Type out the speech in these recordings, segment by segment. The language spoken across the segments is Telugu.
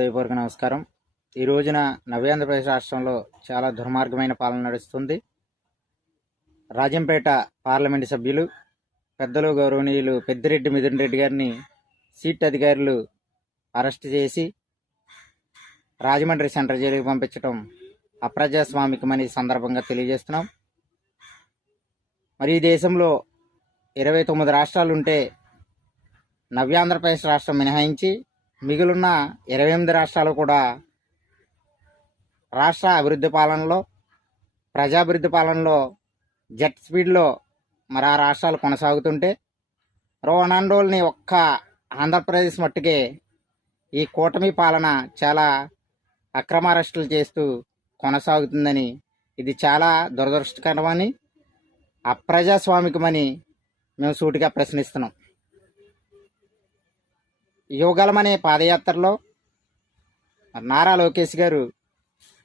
హృదయపూర్వక నమస్కారం. ఈ రోజున నవ్య ఆంధ్రప్రదేశ్ రాష్ట్రంలో చాలా దుర్మార్గమైన పాలన నడుస్తుంది. రాజంపేట పార్లమెంటు సభ్యులు పెద్దలు గౌరవనీయులు పెద్దిరెడ్డి మిథున్ రెడ్డి గారిని సిట్ అధికారులు అరెస్ట్ చేసి రాజమండ్రి సెంట్రల్ జైలుకి పంపించడం అప్రజాస్వామికమని సందర్భంగా తెలియజేస్తున్నాం. మరి ఈ దేశంలో 29 రాష్ట్రాలు ఉంటే నవ్య ఆంధ్రప్రదేశ్ రాష్ట్రం మినహాయించి మిగిలిన 28 రాష్ట్రాలు కూడా రాష్ట్ర అభివృద్ధి పాలనలో ప్రజాభివృద్ధి పాలనలో జెట్ స్పీడ్లో మరి ఆ రాష్ట్రాలు కొనసాగుతుంటే రోనాండోల్ని ఒక్క ఆంధ్రప్రదేశ్ మట్టుకే ఈ కూటమి పాలన చాలా అక్రమ అరెస్టులు చేస్తూ కొనసాగుతుందని, ఇది చాలా దురదృష్టకరమని అప్రజాస్వామికమని మేము సూటిగా ప్రశ్నిస్తున్నాం. యువగలం అనే పాదయాత్రలో నారా లోకేష్ గారు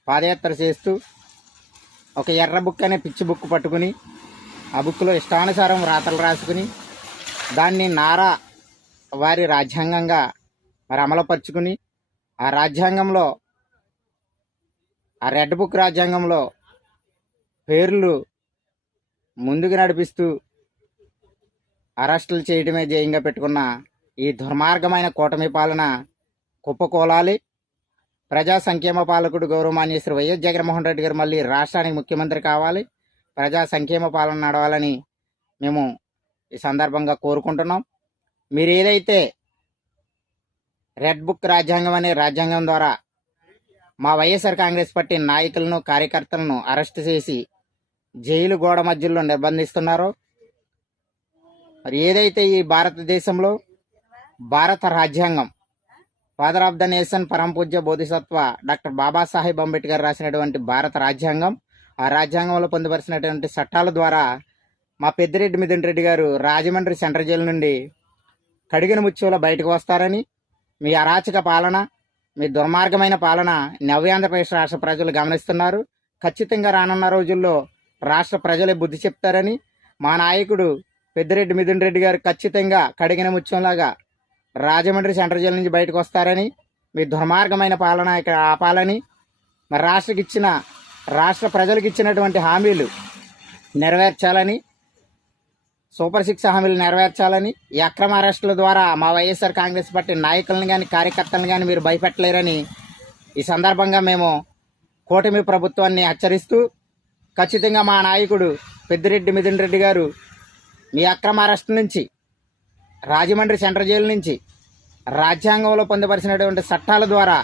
పాదయాత్ర చేస్తూ ఒక ఎర్ర బుక్ అనే పిచ్చి బుక్ పట్టుకుని ఆ బుక్లో ఇష్టానుసారం రాతలు రాసుకుని దాన్ని నారా వారి రాజ్యాంగంగా మరి అమలుపరుచుకుని ఆ రాజ్యాంగంలో ఆ రెడ్ బుక్ రాజ్యాంగంలో పేర్లు ముందుకు నడిపిస్తూ అరెస్టులు చేయడమే ధ్యేయంగా పెట్టుకున్న ఈ దుర్మార్గమైన కూటమి పాలన కుప్పకూలాలి. ప్రజా సంక్షేమ పాలకుడు గౌరవమాన్య శ్రీ వైఎస్ జగన్మోహన్ రెడ్డి గారు మళ్ళీ రాష్ట్రానికి ముఖ్యమంత్రి కావాలి, ప్రజా సంక్షేమ పాలన నడవాలని మేము ఈ సందర్భంగా కోరుకుంటున్నాం. మీరు ఏదైతే రెడ్ బుక్ రాజ్యాంగం అనే రాజ్యాంగం ద్వారా మా వైఎస్ఆర్ కాంగ్రెస్ పార్టీ నాయకులను కార్యకర్తలను అరెస్ట్ చేసి జైలు గోడ మధ్యలో నిర్బంధిస్తున్నారో, మరి ఏదైతే ఈ భారతదేశంలో భారత రాజ్యాంగం ఫాదర్ ఆఫ్ ద నేషన్ పరమపూజ్య బోధిసత్వ డాక్టర్ బాబాసాహెబ్ అంబేద్కర్ రాసినటువంటి భారత రాజ్యాంగం, ఆ రాజ్యాంగంలో పొందుపరిచినటువంటి చట్టాల ద్వారా మా పెద్దిరెడ్డి మిథున్ రెడ్డి గారు రాజమండ్రి సెంట్రల్ జైలు నుండి కడిగిన ముత్యంలో బయటకు వస్తారని, మీ అరాచక పాలన, మీ దుర్మార్గమైన పాలన నవ్య ఆంధ్రప్రదేశ్ రాష్ట్ర ప్రజలు గమనిస్తున్నారు. ఖచ్చితంగా రానున్న రోజుల్లో రాష్ట్ర ప్రజలే బుద్ధి చెప్తారని, మా నాయకుడు పెద్దిరెడ్డి మిథున్ రెడ్డి గారు ఖచ్చితంగా కడిగిన ముత్యంలాగా రాజమండ్రి సెంట్రల్ జైలు నుంచి బయటకు వస్తారని, మీ దుర్మార్గమైన పాలన ఇక్కడ ఆపాలని, మరి రాష్ట్ర ప్రజలకు ఇచ్చినటువంటి హామీలు నెరవేర్చాలని, సూపర్ 6 హామీలు నెరవేర్చాలని, ఈ అక్రమ అరెస్టుల ద్వారా మా వైఎస్ఆర్ కాంగ్రెస్ పార్టీ నాయకులను కానీ కార్యకర్తలను కానీ మీరు భయపెట్టలేరని ఈ సందర్భంగా మేము కూటమి ప్రభుత్వాన్ని హెచ్చరిస్తూ, ఖచ్చితంగా మా నాయకుడు పెద్దిరెడ్డి మిథున్ రెడ్డి గారు మీ అక్రమ అరెస్టు నుంచి, రాజమండ్రి సెంట్రల్ జైలు నుంచి రాజ్యాంగంలో పొందుపరిచినటువంటి చట్టాల ద్వారా